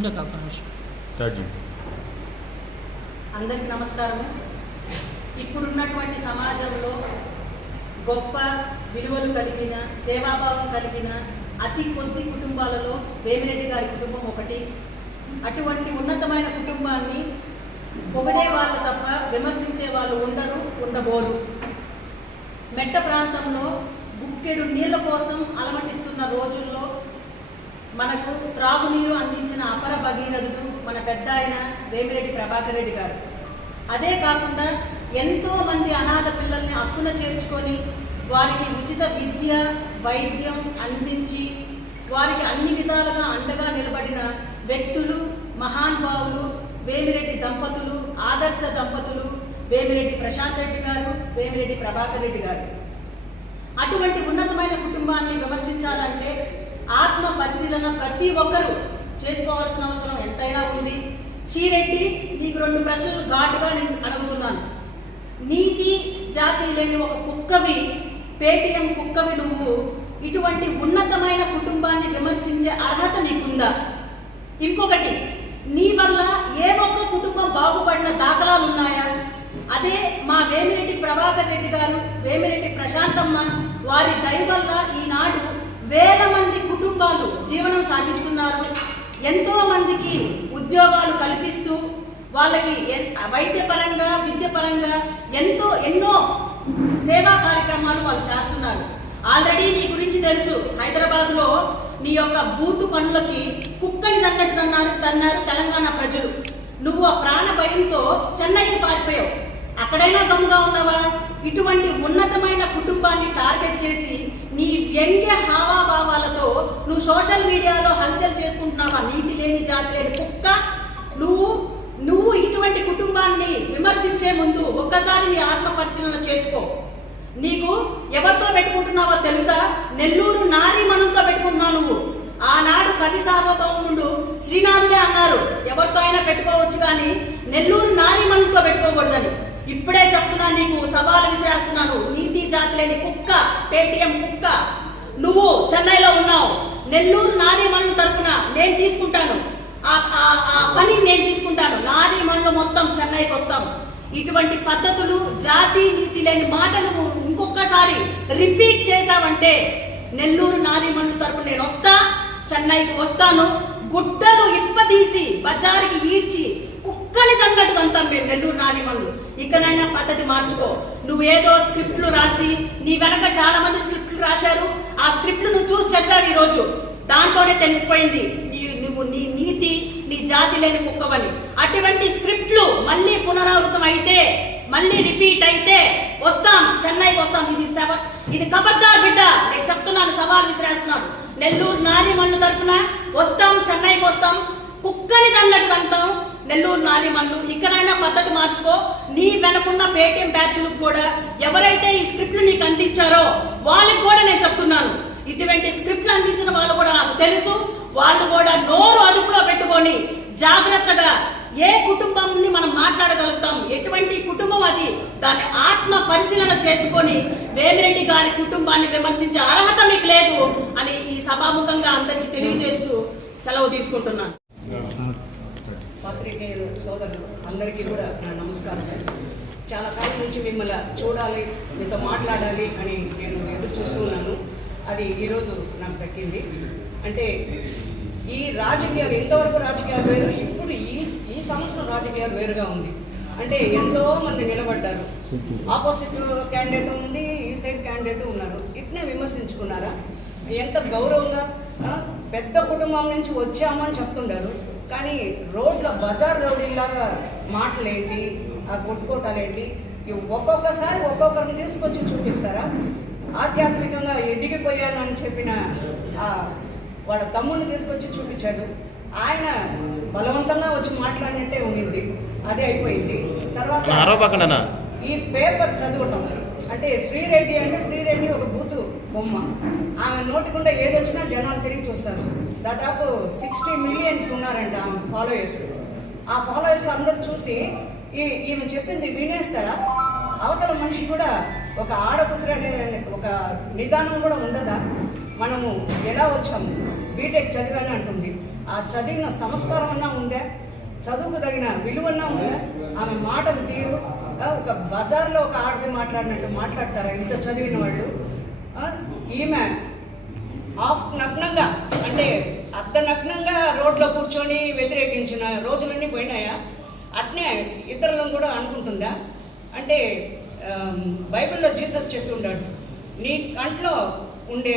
నిమిషం. రాజు అందరికీ నమస్కారం ఇప్పుడున్నటువంటి సమాజంలో గొప్ప విలువలు కలిగిన సేవాభావం కలిగిన అతి కొద్ది కుటుంబాలలో వేమిరెడ్డి గారి కుటుంబం ఒకటి. అటువంటి ఉన్నతమైన కుటుంబాన్ని పొగిడే వాళ్ళు తప్ప విమర్శించే వాళ్ళు ఉండరు ఉండబోరు. మెట్ట ప్రాంతంలో గుక్కెడు నీళ్ళ కోసం అలమటిస్తున్న రోజుల్లో మనకు త్రాగునీరు అందించిన అపర భగీరథుడు మన పెద్ద ఆయన వేమిరెడ్డి ప్రభాకర్ రెడ్డి గారు. అదే కాకుండా ఎంతో మంది అనాథ పిల్లల్ని అక్కున చేర్చుకొని వారికి ఉచిత విద్య వైద్యం అందించి వారికి అన్ని విధాలుగా అండగా నిలబడిన వ్యక్తులు మహానుభావులు వేమిరెడ్డి దంపతులు ఆదర్శ దంపతులు వేమిరెడ్డి ప్రశాంత్ రెడ్డి గారు వేమిరెడ్డి ప్రభాకర్ రెడ్డి గారు. అటువంటి ఉన్నతమైన కుటుంబాన్ని విమర్శించాలంటే ఆత్మ పరిశీలన ప్రతి ఒక్కరూ చేసుకోవాల్సిన అవసరం ఎంతైనా ఉంది. చీరెడ్డి నీకు రెండు ప్రశ్నలు ఘాటుగా నేను అడుగుతున్నాను. నీతి జాతి లేని ఒక కుక్కవి పేటిఎం కుక్కవి నువ్వు ఇటువంటి ఉన్నతమైన కుటుంబాన్ని విమర్శించే అర్హత నీకుందా? ఇంకొకటి నీ వల్ల ఏ ఒక్క కుటుంబం బాగుపడిన దాఖలాలు ఉన్నాయా అదే మా వేమిరెడ్డి ప్రభాకర్ రెడ్డి గారు వేమిరెడ్డి ప్రశాంతమ్మ వారి దయ వల్ల ఈనాడు వేల మంది కుటుంబాలు జీవనం సాగిస్తున్నారు. ఎంతో మందికి ఉద్యోగాలు కల్పిస్తూ వాళ్ళకి వైద్యపరంగా విద్యపరంగా ఎంతో ఎన్నో సేవా కార్యక్రమాలు వాళ్ళు చేస్తున్నారు. ఆల్రెడీ నీ గురించి తెలుసు హైదరాబాద్లో నీ యొక్క బూతు పనులకి కుక్కని తన్నట్టు తన్నారు తన్నారు తెలంగాణ ప్రజలు. నువ్వు ఆ ప్రాణ భయంతో చెన్నైకి పారిపోయావు. అక్కడైనా గమ్ముగా ఉన్నావా? ఇటువంటి ఉన్నతమైన కుటుంబాన్ని టార్గెట్ చేసి నీ వ్యంగ్య హావాభావాలతో నువ్వు సోషల్ మీడియాలో హల్చల్ చేసుకుంటున్నావా? నీతి లేని జాతి లేని కుక్క. నువ్వు నువ్వు ఇటువంటి కుటుంబాన్ని విమర్శించే ముందు ఒక్కసారి నీ ఆత్మ పరిశీలన చేసుకో. నీకు ఎవరితో పెట్టుకుంటున్నావో తెలుసా? నెల్లూరు నారీమణులతో పెట్టుకుంటున్నావు నువ్వు. ఆనాడు కవి సార్వభౌముడు శ్రీనాథుడే అన్నారు. ఎవరితో అయినా పెట్టుకోవచ్చు కానీ నెల్లూరు నారీమణులతో పెట్టుకోకూడదని. ఇప్పుడే చెప్తున్నా నీకు సవాలు విసిరేస్తున్నాను. నీతి జాతి లేని కుక్క పేటిఎం కుక్క. నువ్వు చెన్నైలో ఉన్నావు. నెల్లూరు నారీమణుల తరపున నేను తీసుకుంటాను. ఆ పని నేను తీసుకుంటాను. నాని మనులు మొత్తం చెన్నైకి వస్తాం. ఇటువంటి పద్ధతులు జాతి నీతి లేని మాటలు ఇంకొకసారి రిపీట్ చేశావంటే నెల్లూరు నాని మనుల తరపు నేను వస్తా చెన్నైకి వస్తాను. గుడ్డలు ఇప్పదీసి బజారుకి ఈడ్చి కుక్కని తన్నట్టు తంతాం మేము నెల్లూరు నారీ ఇక్కడైనా పద్ధతి మార్చుకో. నువ్వేదో స్క్రిప్ట్లు రాసి నీ వెనక చాలా మంది స్క్రిప్ట్లు రాశారు. ఆ స్క్రిప్ట్లు నువ్వు చూసి చెప్పావు ఈ రోజు దాంట్లోనే తెలిసిపోయింది. నువ్వు నీ నీతి నీ జాతి లేని కుక్కవని. అటువంటి స్క్రిప్ట్లు మళ్ళీ పునరావృతం అయితే మళ్ళీ రిపీట్ అయితే వస్తాం చెన్నైకి వస్తాం. ఇది సవ ఇది కబర్దార్ బిడ్డ. నేను చెప్తున్నాను సవాల్ విసిరేస్తున్నాను నెల్లూరు నాని మళ్ళు తరఫున వస్తాం చెన్నైకి వస్తాం. కుక్కని తన్నట్టు అంటాం నెల్లూరు నాని మన్ను ఇకనైనా పద్ధతి మార్చుకో. నీ వెనకున్న పేటిఎం బ్యాచ్లకు కూడా ఎవరైతే ఈ స్క్రిప్ట్లు నీకు అందించారో వాళ్ళకి కూడా నేను చెప్తున్నాను. ఇటువంటి స్క్రిప్ట్లు అందించిన వాళ్ళు కూడా నాకు తెలుసు. వాళ్ళు కూడా నోరు అదుపులో పెట్టుకొని జాగ్రత్తగా ఏ కుటుంబంని మనం మాట్లాడగలుగుతాం ఎటువంటి కుటుంబం అది దాని ఆత్మ పరిశీలన చేసుకొని వేమిరెడ్డి గారి కుటుంబాన్ని విమర్శించే అర్హత మీకు లేదు అని ఈ సభాముఖంగా అందరికీ తెలియజేస్తూ సెలవు తీసుకుంటున్నాను. పాత్రికేయులు సోదరులు అందరికీ కూడా నా నమస్కారం చాలా కాలం నుంచి మిమ్మల్ని చూడాలి మీతో మాట్లాడాలి అని నేను ఎదురు చూస్తున్నాను అది ఈరోజు నాకు దక్కింది. అంటే ఈ రాజకీయాలు ఎంతవరకు రాజకీయాలు వేరు ఇప్పుడు ఈ ఈ సంవత్సరం రాజకీయాలు వేరుగా ఉంది. అంటే ఎంతో మంది నిలబడ్డారు. ఆపోజిట్ క్యాండిడేట్ ఉంది ఈ సైడ్ క్యాండిడేట్ ఉన్నారు. ఇట్నే విమర్శించుకున్నారా? ఎంత గౌరవంగా పెద్ద కుటుంబం నుంచి వచ్చామని చెప్తుండారు. కానీ రోడ్ల బజార్ రౌడీలాగా మాటలేంటి ఆ కొట్టుకోటాలేంటి ఒక్కొక్కసారి ఒక్కొక్కరిని తీసుకొచ్చి చూపిస్తారా? ఆధ్యాత్మికంగా ఎదిగిపోయాను అని చెప్పిన ఆ వాళ్ళ తమ్ముడిని తీసుకొచ్చి చూపించాడు. ఆయన బలవంతంగా వచ్చి మాట్లాడినట్టే ఉండింది. అదే అయిపోయింది. తర్వాత ఈ పేపర్ చదవటం అంటే శ్రీరెడ్డి అంటే శ్రీరెడ్డి ఒక బూతు. బొమ్మ. ఆమె నోటికుండా ఏది వచ్చినా జనాలు తిరిగి చూస్తారు. దాదాపు సిక్స్టీ మిలియన్స్ ఉన్నారంట ఆమె ఫాలోయర్స్. ఆ ఫాలోయర్స్ అందరు చూసి ఈ ఈమె చెప్పింది వినేస్తారా? అవతల మనిషి కూడా ఒక ఆడపుత్ర అనే ఒక నిదానం కూడా ఉండదా? మనము ఎలా వచ్చాము బీటెక్ చదివాను అంటుంది. ఆ చదివిన సంస్కారం అన్నా ఉందా? చదువుకు తగిన విలువన్నా ఉందా? ఆమె మాటలు తీరు. ఒక బజార్లో ఒక ఆడది మాట్లాడినట్టు మాట్లాడతారా? ఇంత చదివిన వాళ్ళు? ఈమె హాఫ్ నగ్నంగా అంటే అర్ధ నగ్నంగా రోడ్లో కూర్చొని వ్యతిరేకించిన రోజులన్నీ పోయినాయా? అట్నే ఇతరులను కూడా అనుకుంటుందా? అంటే బైబిల్లో జీసస్ చెప్పి ఉన్నాడు నీ కంట్లో ఉండే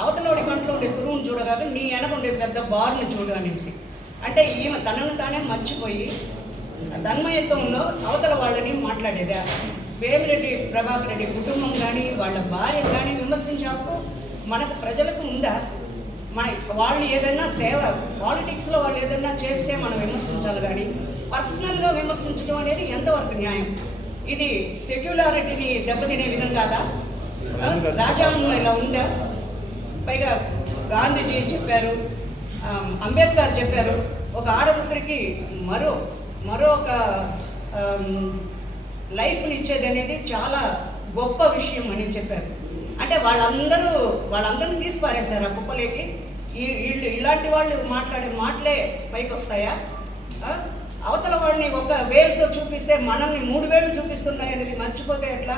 అవతలోడి కంట్లో ఉండే తురువును చూడగాక నీ వెనక ఉండే పెద్ద బారుని చూడు అనేసి. అంటే ఈమె తనను తానే మర్చిపోయి తన్మయత్వంలో అవతల వాళ్ళని మాట్లాడేదా? వేమిరెడ్డి ప్రభాకర్ రెడ్డి కుటుంబం కానీ వాళ్ళ భార్య కానీ విమర్శించే హక్కు మనకు ప్రజలకు ఉందా? మన వాళ్ళు ఏదైనా సేవ పాలిటిక్స్లో వాళ్ళు ఏదైనా చేస్తే మనం విమర్శించాలి కానీ పర్సనల్గా విమర్శించడం అనేది ఎంతవరకు న్యాయం? ఇది సెక్యులారిటీని దెబ్బతినే విధం కాదా? ఆ? రాజ్యాంగంలో ఇలా ఉందా? పైగా గాంధీజీ చెప్పారు అంబేద్కర్ చెప్పారు ఒక ఆడపుత్రికి మరో మరో ఒక లైఫ్ని ఇచ్చేది అనేది చాలా గొప్ప విషయం అని చెప్పారు. అంటే వాళ్ళందరూ వాళ్ళందరినీ తీసిపారేశారు ఆ కుప్పలేకి. ఈ వీళ్ళు ఇలాంటి వాళ్ళు మాట్లాడే మాటలే పైకి వస్తాయా అవతల వాడిని ఒక వేలుతో చూపిస్తే మనల్ని మూడు వేలు చూపిస్తున్నాయి అనేది మర్చిపోతే ఎట్లా?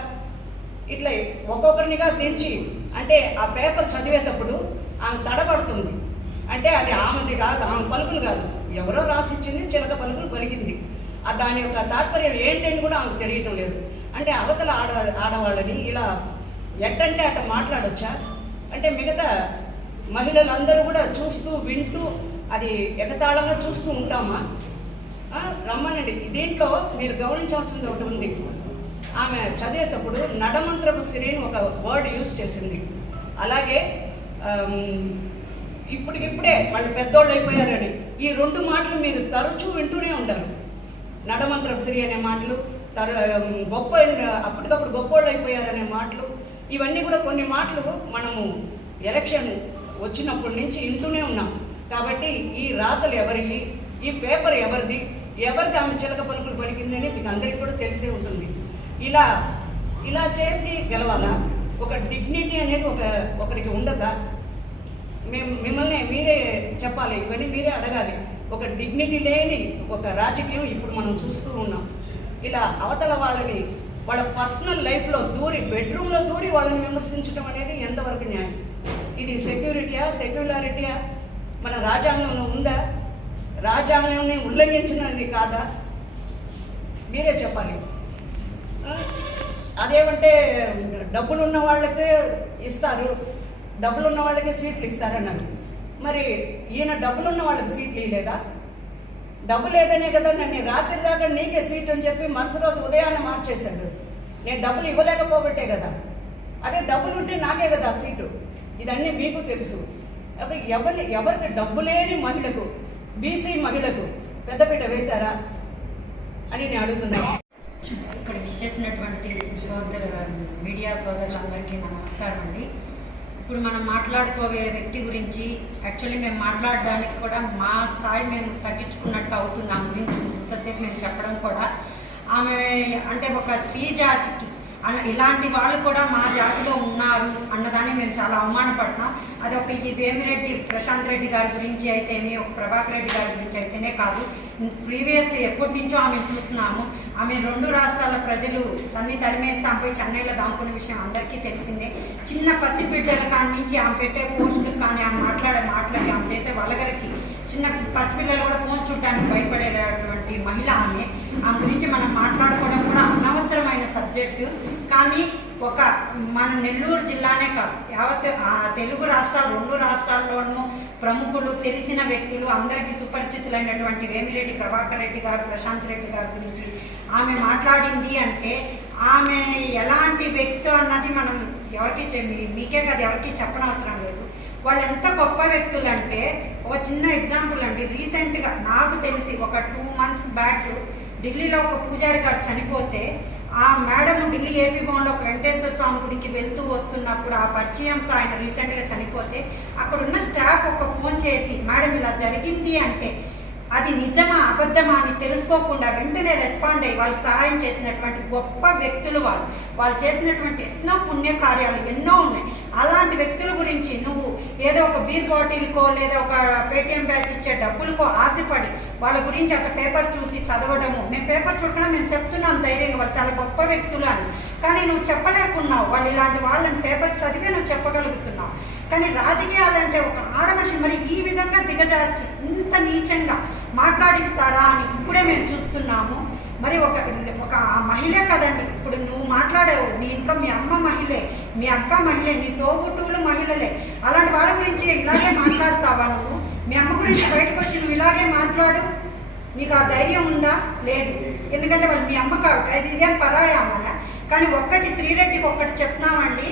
ఇట్లా ఒక్కొక్కరినిగా దించి అంటే ఆ పేపర్ చదివేటప్పుడు ఆమె తడబడుతుంది. అంటే అది ఆమెది కాదు ఆమె పలుకులు కాదు. ఎవరో రాసిచ్చింది చిలక పలుకులు పలికింది. దాని యొక్క తాత్పర్యం ఏంటని కూడా ఆమెకు తెలియటం లేదు. అంటే అవతల ఆడ ఆడవాళ్ళని ఇలా ఎట్టంటే అట్ట మాట్లాడొచ్చా? అంటే మిగతా మహిళలందరూ కూడా చూస్తూ వింటూ అది ఎగతాళంగా చూస్తూ ఉంటామా? రమ్మనండి. దీంట్లో మీరు గమనించాల్సింది ఒకటి ఉంది. ఆమె చదివేటప్పుడు నడమంత్రపు సిరి ఒక వర్డ్ యూజ్ చేసింది. అలాగే ఇప్పటికిప్పుడే వాళ్ళు పెద్దోళ్ళు అయిపోయారని ఈ రెండు మాటలు మీరు తరచూ వింటూనే ఉంటారు నడమంత్రం సిరి అనే మాటలు తరు గొప్ప అప్పటికప్పుడు గొప్పోళ్ళు అయిపోయారనే మాటలు ఇవన్నీ కూడా కొన్ని మాటలు మనము ఎలక్షన్ వచ్చినప్పటి నుంచి ఇంటూనే ఉన్నాం. కాబట్టి ఈ రాతలు ఎవరివి ఈ పేపర్ ఎవరిది ఎవరిది ఆమె చిలక పలుకులు పలికిందని మీకు అందరికీ కూడా తెలిసే ఉంటుంది. ఇలా ఇలా చేసి గెలవాలా? ఒక డిగ్నిటీ అనేది ఒక ఒకరికి ఉండదా? మేము మిమ్మల్ని మీరే చెప్పాలి ఇవన్నీ మీరే అడగాలి. ఒక డిగ్నిటీ లేని ఒక రాజకీయం ఇప్పుడు మనం చూస్తూ ఉన్నాం. ఇలా అవతల వాళ్ళని వాళ్ళ పర్సనల్ లైఫ్లో దూరి బెడ్రూమ్లో దూరి వాళ్ళని విమర్శించడం అనేది ఎంతవరకు న్యాయం? ఇది సెక్యూరిటీయా సెక్యులారిటీయా మన రాజ్యాంగంలో ఉందా? రాజ్యాంగాన్ని ఉల్లంఘించినది కాదా? మీరే చెప్పాలి. అదేమంటే డబ్బులు ఉన్న వాళ్ళకే ఇస్తారు డబ్బులు ఉన్న వాళ్ళకే సీట్లు ఇస్తారన్నారు. మరి ఈయన డబ్బులున్న వాళ్ళకి సీట్లు ఇవ్వలేదా డబ్బు లేదనే కదా నన్ను రాత్రి దాకా నీకే సీట్ అని చెప్పి మరుసటి రోజు ఉదయాన్నే మార్చేశాడు. నేను డబ్బులు ఇవ్వలేకపోబట్టే కదా. అదే డబ్బులు ఉంటే నాకే కదా సీటు. ఇదన్నీ మీకు తెలుసు. అప్పుడు ఎవరి ఎవరికి డబ్బు లేని మహిళకు బీసీ మహిళకు పెద్దపీట వేశారా అని నేను అడుగుతున్నాను ఇక్కడ ఇచ్చేసినటువంటి సోదరు మీడియా సోదరులందరికీ నమస్కారం అండి. ఇప్పుడు మనం మాట్లాడుకోవే వ్యక్తి గురించి యాక్చువల్లీ మేము మాట్లాడడానికి కూడా మా స్థాయి మేము తగ్గించుకున్నట్టు అవుతుంది. ఆమె గురించి ఇంతసేపు మేము చెప్పడం కూడా. ఆమె అంటే ఒక స్త్రీ జాతికి ఇలాంటి వాళ్ళు కూడా మా జాతిలో ఉన్నారు అన్నదాన్ని మేము చాలా అవమానపడుతున్నాం అది ఒక ఈ వేమిరెడ్డి ప్రశాంత్ రెడ్డి గారి గురించి అయితేనే ఒక ప్రభాకర్ రెడ్డి గారి గురించి అయితేనే కాదు. ప్రీవియస్ ఎప్పటి నుంచో ఆమె చూస్తున్నాము. ఆమె రెండు రాష్ట్రాల ప్రజలు తన్ని తరిమేస్తాం పోయి చెన్నైలో దాముకునే విషయం అందరికీ తెలిసిందే. చిన్న పసిబిడ్డల కాడి నుంచి ఆమె పెట్టే పోస్టులకు కానీ ఆమె మాట్లాడే మాటలకి ఆమె చేసే వలగరికి చిన్న పసిపిల్లలు కూడా ఫోన్ చూడటానికి భయపడేటటువంటి మహిళ ఆమె. ఆ గురించి మనం మాట్లాడుకోవడం కూడా అనవసరమైన సబ్జెక్టు. కానీ ఒక మన నెల్లూరు జిల్లానే కాదు యావత్ ఆ తెలుగు రాష్ట్రాలు రెండు రాష్ట్రాల్లోనూ ప్రముఖులు తెలిసిన వ్యక్తులు అందరికీ సుపరిచితులైనటువంటి వేమిరెడ్డి ప్రభాకర్ రెడ్డి గారు ప్రశాంత్ రెడ్డి గారి గురించి ఆమె మాట్లాడింది అంటే ఆమె ఎలాంటి వ్యక్తి అన్నది మనం ఎవరికి చె- మీకే కదా ఎవరికి చెప్పనవసరం లేదు. వాళ్ళు ఎంత గొప్ప వ్యక్తులు అంటే ఒక చిన్న ఎగ్జాంపుల్ అండి. రీసెంట్గా నాకు తెలిసి ఒక టూ మంత్స్ బ్యాక్ ఢిల్లీలో ఒక పూజారి గారు చనిపోతే ఆ మేడం ఢిల్లీ ఏపీ భవన్లో ఒక వెంకటేశ్వర స్వామి గుడికి వెళ్తూ వస్తున్నప్పుడు ఆ పరిచయంతో ఆయన రీసెంట్గా చనిపోతే అక్కడ ఉన్న స్టాఫ్ ఒక ఫోన్ చేసి మేడం ఇలా జరిగింది అంటే అది నిజమా అబద్ధమా అని తెలుసుకోకుండా వెంటనే రెస్పాండ్ అయ్యి వాళ్ళకి సహాయం చేసినటువంటి గొప్ప వ్యక్తులు వాళ్ళు. వాళ్ళు చేసినటువంటి ఎన్నో పుణ్య కార్యాలు ఎన్నో ఉన్నాయి. అలాంటి వ్యక్తుల గురించి నువ్వు ఏదో ఒక బీర్ బాటిల్కో లేదా ఒక పేటిఎం బ్యాచ్ ఇచ్చే డబ్బులకో ఆశపడి వాళ్ళ గురించి అక్కడ పేపర్ చూసి చదవడము. మేము పేపర్ చూడకుండా మేము చెప్తున్నాం ధైర్యంగా వాళ్ళు చాలా గొప్ప వ్యక్తులు అని. కానీ నువ్వు చెప్పలేకున్నావు. వాళ్ళు ఇలాంటి వాళ్ళని పేపర్ చదివే నువ్వు చెప్పగలుగుతున్నావు. కానీ రాజకీయాలంటే ఒక ఆడమనిషి మరి ఈ విధంగా దిగజార్చి ఇంత నీచంగా మాట్లాడిస్తారా అని ఇప్పుడే మేము చూస్తున్నాము. మరి ఒక ఒక మహిళే కదండి. ఇప్పుడు నువ్వు మాట్లాడేవు నీ ఇంట్లో మీ అమ్మ మహిళే మీ అక్క మహిళే నీ తోబుట్టువులు మహిళలే. అలాంటి వాళ్ళ గురించి ఇలాగే మాట్లాడతావా నువ్వు? మీ అమ్మ గురించి బయటకు వచ్చి నువ్వు ఇలాగే మాట్లాడు. నీకు ఆ ధైర్యం ఉందా? లేదు. ఎందుకంటే వాళ్ళు మీ అమ్మ కాబట్టి. ఇదేం పరాయి అమ్మ కానీ ఒక్కటి శ్రీరెడ్డికి ఒక్కటి చెప్తామండి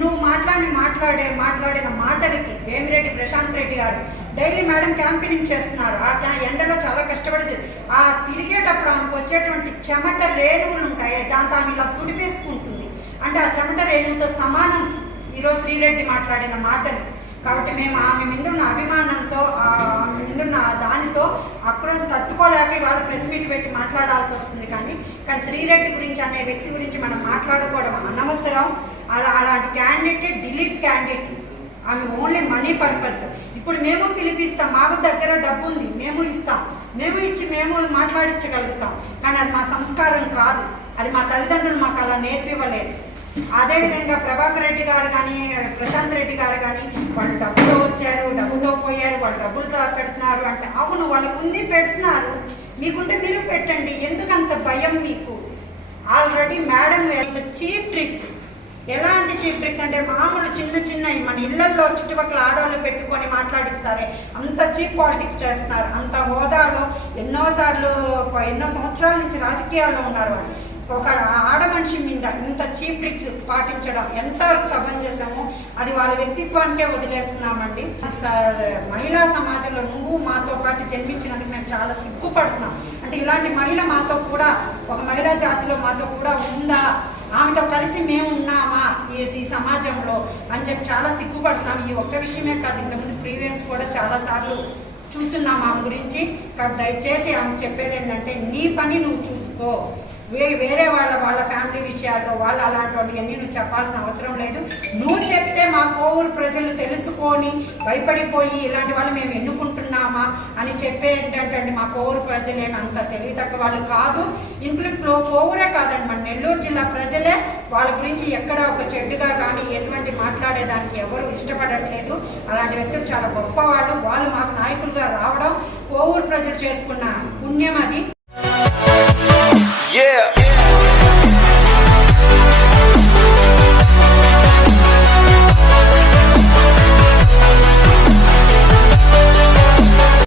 నువ్వు మాట్లాడి మాట్లాడే మాట్లాడిన మాటలకి వేమిరెడ్డి ప్రశాంత్ రెడ్డి గారు డైలీ మేడం క్యాంపెయినింగ్ చేస్తున్నారు. ఆ ఎండలో చాలా కష్టపడింది. ఆ తిరిగేటప్పుడు ఆమెకు వచ్చేటువంటి చెమట రేణువులు ఉంటాయి. దాంతో ఆమె ఇలా తుడిపేసుకుంటుంది. అంటే ఆ చెమట రేణువుతో సమానం. ఈరోజు శ్రీరెడ్డి మాట్లాడిన మాటలు. కాబట్టి మేము ఆమె మీద ఉన్న అభిమానంతో ఆమె మీద ఉన్న దానితో అక్కడ తట్టుకోలేక ఇవాళ ప్రెస్ మీట్ పెట్టి మాట్లాడాల్సి వస్తుంది కానీ కానీ శ్రీరెడ్డి గురించి అనే వ్యక్తి గురించి మనం మాట్లాడుకోవడం అనవసరం. అలా అలాంటి క్యాండిడేట్ డిలీట్ క్యాండిడేట్. ఆమె ఓన్లీ మనీ పర్పస్. ఇప్పుడు మేము పిలిపిస్తాం మాకు దగ్గర డబ్బు ఉంది మేము ఇస్తాం. మేము ఇచ్చి మేము మాట్లాడించగలుగుతాం. కానీ అది మా సంస్కారం కాదు. అది మా తల్లిదండ్రులు మాకు అలా నేర్పివ్వలేదు. అదేవిధంగా ప్రభాకర్ రెడ్డి గారు కానీ ప్రశాంత్ రెడ్డి గారు కానీ వాళ్ళు డబ్బుతో వచ్చారు డబ్బుతో పోయారు వాళ్ళు డబ్బులు పెడుతున్నారు అంటే అవును వాళ్ళకు ఉంది పెడుతున్నారు. మీకుంటే మీరు పెట్టండి. ఎందుకంత భయం మీకు? Already madam cheap tricks. ఎలాంటి చీప్ ట్రిక్స్ అంటే మామూలు చిన్న చిన్న మన ఇళ్ళలో చుట్టుపక్కల ఆడవాళ్ళు పెట్టుకొని మాట్లాడిస్తారే అంత చీప్ పాలిటిక్స్ చేస్తున్నారు అంత హోదాలో ఎన్నోసార్లు ఎన్నో సంవత్సరాల నుంచి రాజకీయాల్లో ఉన్నారు వాళ్ళు. ఒక ఆడ మనిషి మీద ఇంత చీప్ ట్రిక్స్ పాటించడం ఎంతవరకు సమంజసమో అది వాళ్ళ వ్యక్తిత్వానికే వదిలేస్తున్నామండి. మహిళా సమాజంలో నువ్వు మాతో పాటు జన్మించినందుకు మేము చాలా సిగ్గుపడుతున్నాం. అంటే ఇలాంటి మహిళ మాతో కూడా ఒక మహిళా జాతిలో మాతో కూడా ఉందా ఆమెతో కలిసి మేము ఉన్నామా? ఈ ఈ సమాజంలో అని చెప్పి చాలా సిగ్గుపడతాం. ఈ ఒక్క విషయమే కాదు ఇంతకుముందు ప్రీవియస్ కూడా చాలా సార్లు చూస్తున్నాం ఆమె గురించి. దయచేసి ఆమె చెప్పేది ఏంటంటే నీ పని నువ్వు చూసుకో. వేరే వాళ్ళ వాళ్ళ ఫ్యామిలీ విషయాల్లో వాళ్ళు అలాంటి అన్నీ నువ్వు చెప్పాల్సిన అవసరం లేదు. నువ్వు చెప్తే మా కోవూరు ప్రజలు తెలుసుకొని భయపడిపోయి ఇలాంటి వాళ్ళు మేము ఎన్నుకుంటున్నామా అని చెప్పే ఏంటంటే అండి మా కోవూరు ప్రజలేమి అంత తెలివి తక్కువ వాళ్ళు కాదు. ఇంట్లో కోవూరే కాదండి మన నెల్లూరు జిల్లా ప్రజలే వాళ్ళ గురించి ఎక్కడ ఒక చెడ్డుగా కానీ ఎటువంటి మాట్లాడేదానికి ఎవరు ఇష్టపడట్లేదు. అలాంటి వ్యక్తులు చాలా గొప్పవాళ్ళు. వాళ్ళు మాకు నాయకులుగా రావడం కోవూరు ప్రజలు చేసుకున్న పుణ్యం అది. Yeah.